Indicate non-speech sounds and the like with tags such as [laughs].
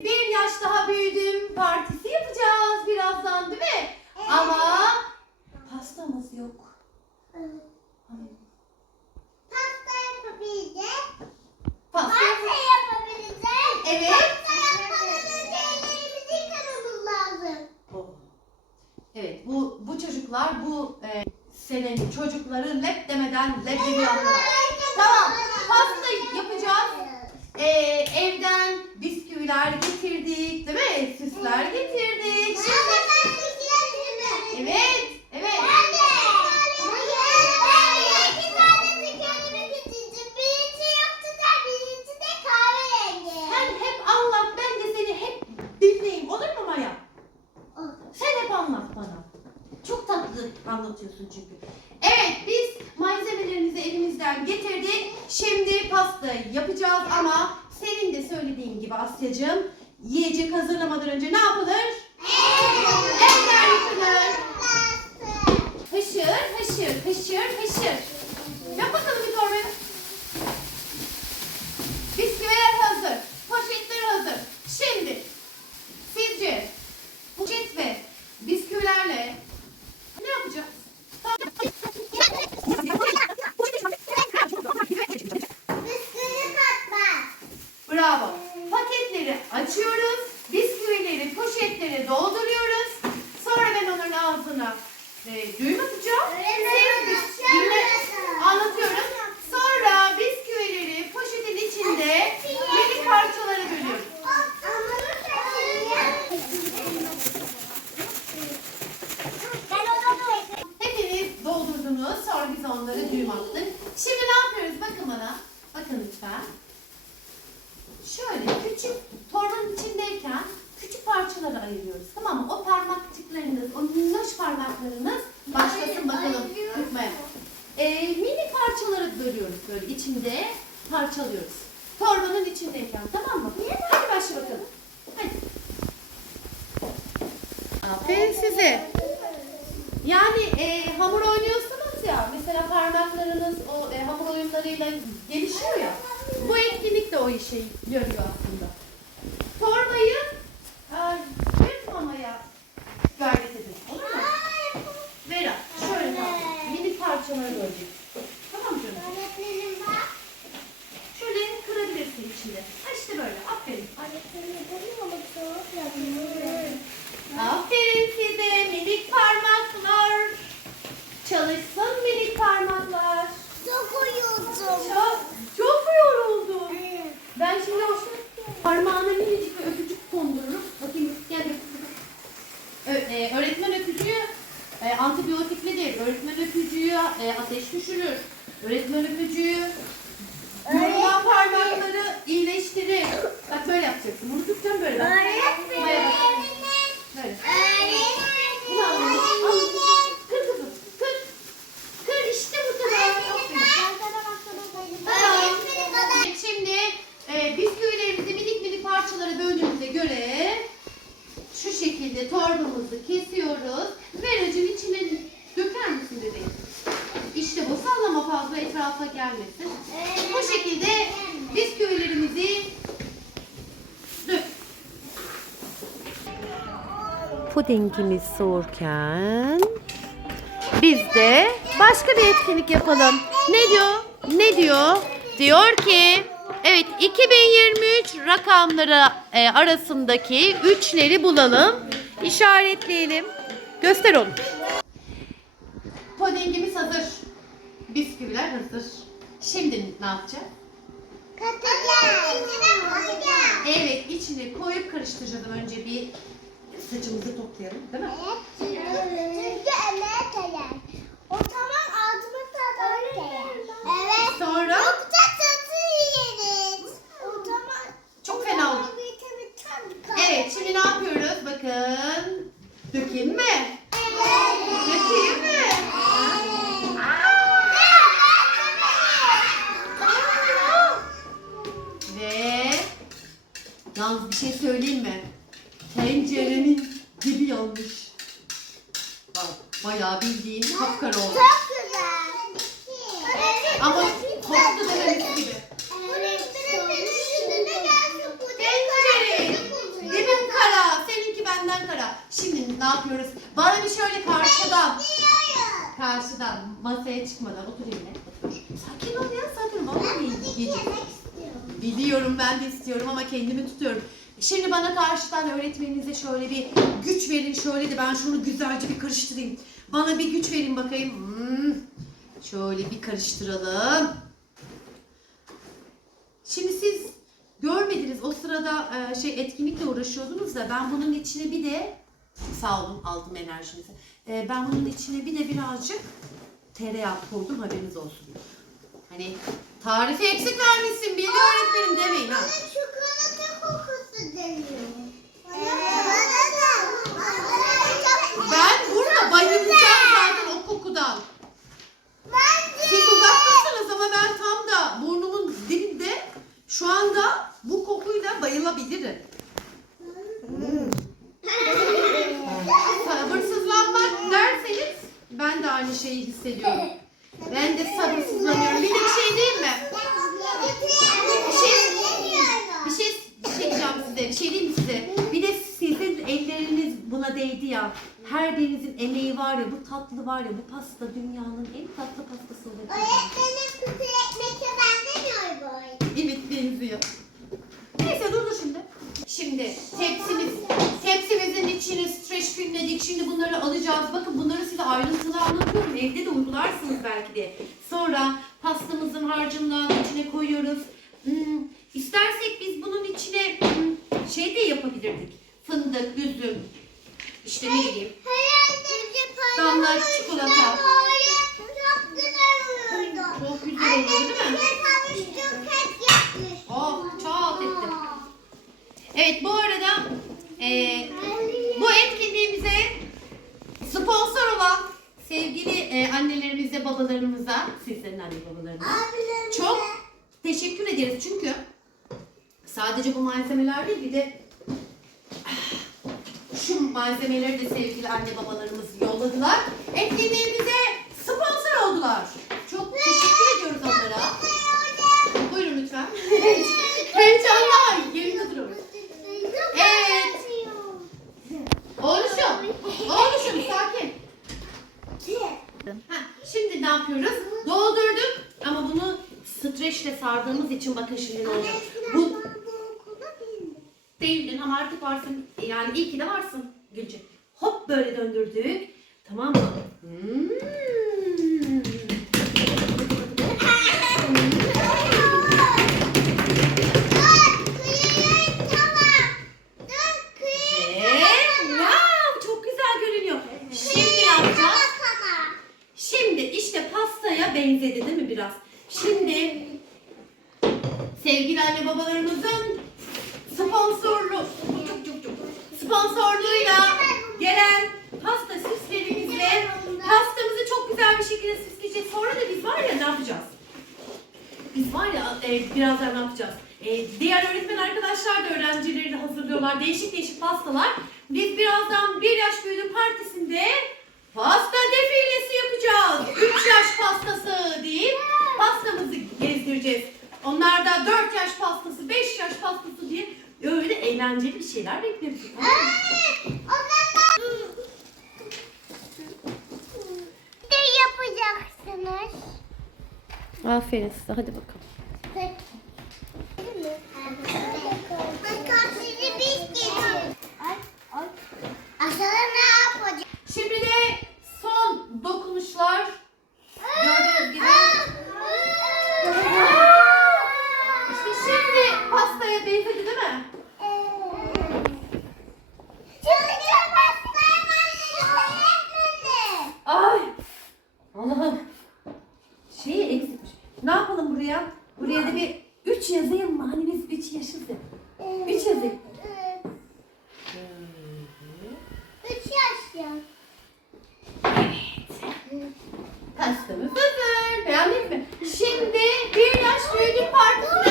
Bir yaş daha büyüdüm partisi yapacağız birazdan değil mi? Ama pastamız yok. Pasta yapabileceğiz. Pasta. Pasta yapabileceğiz. Evet. Pasta yapmadan önce ellerimizi yıkamamız lazım. Evet bu bu çocuklar bu e, senenin çocukları lep demeden leblebi yaptılar. Tamam pasta yapacağız. E, evden bisküviler getirdik değil mi? Süsler getirdik. Şimdi evet evet. Sen hep anlat ben de seni hep dinleyeyim olur mu Maya? Sen hep anlat bana. Çok tatlı anlatıyorsun çünkü. Evet biz malzemelerimizi elimizden getirdik. Şimdi pasta yapacağız ama senin de söylediğin gibi Asya'cığım yiyecek hazırlamadan önce ne yapılır? Eller yıkanır. Hışır hışır hışır hışır. Yap bakalım e, düğüm atacağım. Siz dinle, anlatıyorum. Sonra bisküvileri poşetin içinde minik parçalara bölüyoruz. Hepiniz doldurdunuz. Sonra biz onları düğüm attık. Şimdi ne yapıyoruz? Bakın bana. Bakın lütfen. Şöyle küçük torbanın içindeyken küçük parçalara ayırıyoruz. Tamam mı? O parmakçıklarınız, o minnoş parmaklarınız başlasın bakalım tutmaya. Ee, mini parçalara bölüyoruz böyle içinde parçalıyoruz. Torbanın içindeyken tamam mı? Hadi başla bakalım. Hadi. Aferin size. Yani e, hamur oynuyorsunuz ya, mesela parmaklarınız o e, hamur oyunlarıyla gelişiyor ya. Bu etkinlik de o işe yarıyor aslında. Torbayı e, yırtmamaya gayret edin. Olur mu? Vera, şöyle kal. Minik parçalara bölecek. Tamam mı canım? Şöyle kırabilirsin içinde. Ha işte böyle. Aferin. Aferin size minik parmaklar. Çalışsın minik parmaklar. Çok, çok mu yoruldun? Ben şimdi o parmağına minicik bir öpücük kondururum. Bakayım gel bir. Ö- e, öğretmen öpücüğü e, antibiyotiklidir. Öğretmen öpücüğü e, ateş düşürür. Öğretmen öpücüğü yorulan parmakları iyileştirir. Bak böyle yapacaksın. Bunu tutacaksın böyle. Bak. Bak. Böyle. Al. Al. Kır kızım. Kır. Kır işte bu kadar. Evet, Şimdi e, bisküvilerimizi minik minik parçalara böldüğümüze göre şu şekilde torbamızı kesiyoruz. Veracım içine döker misin bebeğim? İşte bu sallama fazla etrafa gelmesin. Bu şekilde bisküvilerimizi dök. Pudingimiz soğurken biz de başka bir etkinlik yapalım. Ne diyor? Ne diyor? Diyor ki evet 2023 rakamları e, arasındaki üçleri bulalım. işaretleyelim. Göster onu. Pudingimiz hazır. Bisküviler hazır. Şimdi ne yapacağız? Evet içine koyup karıştıracağız önce bir saçımızı toplayalım değil mi? O zaman ağzıma tadı Evet. Sonra Yoksa tatlı yeriz. O zaman çok fena kalır. Evet şimdi ne yapıyoruz? Bakın. Dökeyim mi? Evet. Dökeyim mi? Yalnız bir şey söyleyeyim mi? olmuş. Bak bayağı bildiğin kapkara olmuş. Çok güzel. Ama korktu dememiz gibi. Benim kara, seninki benden kara. Şimdi ne yapıyoruz? Bana bir şöyle karşıdan. Karşıdan masaya çıkmadan otur yine. Sakin ol ya sakin ol. Vallahi. Biliyorum ben de istiyorum ama kendimi tutuyorum. Şimdi bana karşıdan öğretmeninize şöyle bir güç verin. Şöyle de ben şunu güzelce bir karıştırayım. Bana bir güç verin bakayım. Hmm. Şöyle bir karıştıralım. Şimdi siz görmediniz o sırada e, şey etkinlikle uğraşıyordunuz da ben bunun içine bir de sağ olun aldım enerjinizi. E, ben bunun içine bir de birazcık tereyağı koydum haberiniz olsun. Hani tarifi eksik vermişsin bilgi öğretmenim demeyin ha. Ben burada bayılacağım zaten o kokudan. Ben de. Siz uzaktasınız ama ben tam da burnumun dibinde şu anda bu kokuyla bayılabilirim. Sabırsızlanmak derseniz ben de aynı şeyi hissediyorum. Ben de sabırsızlanıyorum. Bir de bir şey diyeyim mi? Bir şey, bir şey, bir şey diyeceğim size. Bir şey diyeyim mi size? Bir de sizin elleriniz buna değdi ya. Her birinizin emeği var ya. Bu tatlı var ya. Bu pasta dünyanın en tatlı pastası olabilir. Öğretmenim kutu ekmekle benzemiyor böyle. Evet benziyor. Neyse dur dur şimdi. Şimdi tepsimiz, tepsimizin içine streç filmledik. Şimdi bunları alacağız. Bakın bunları size ayrıntılı anlatıyorum. Evde de uygularsınız belki de. Sonra pastamızın harcından içine koyuyoruz. Hmm, istersek biz bunun içine hmm, şey de yapabilirdik. Fındık, üzüm, işte ne bileyim. Damla çikolata. Çok güzel olurdu. Çok güzel oldu değil mi? Oh, çok ettim. Evet bu arada eee Bu etkinliğimize sponsor olan sevgili e, annelerimize, babalarımıza, sizlerin anne babalarına Abilerimize. çok teşekkür ederiz. Çünkü sadece bu malzemeler değil bir de malzemeleri de sevgili anne babalarımız yolladılar. Etkinliğimize sponsor oldular. Çok teşekkür ediyoruz onlara. Buyurun lütfen. [laughs] Heyecanlar. Yerinde durun. Evet. Oğluşum. Oğluşum sakin. Ha, şimdi ne yapıyoruz? Doldurduk ama bunu streçle sardığımız için bakın şimdi ne olacak. Bu değildin ama artık varsın. Yani iyi ki de varsın Gülce. Hop böyle döndürdük. Tamam mı? Hmm. Benzedi değil mi biraz? Şimdi sevgili anne babalarımızın sponsorlu sponsorluğuyla gelen pasta süslerimizle pastamızı çok güzel bir şekilde süsleyeceğiz. Sonra da biz var ya ne yapacağız? Biz var ya e, birazdan ne yapacağız? E, diğer öğretmen arkadaşlar da öğrencileri de hazırlıyorlar. Değişik değişik pastalar. Biz birazdan bir yaş büyüdüm partisinde pasta defilesi yapacağız. 3 yaş pastası deyip pastamızı gezdireceğiz. Onlar da 4 yaş pastası, 5 yaş pastası diye öyle eğlenceli bir şeyler bekliyoruz. Tamam mı? Aferin size hadi bakalım. buraya. Buraya da bir 3 yazayım mı? Hani biz 3 yaşız ya. 3 yazayım. 3 yaş ya. Evet. Pastamız hazır. Beğendin mi? Şimdi bir yaş büyüdük partisi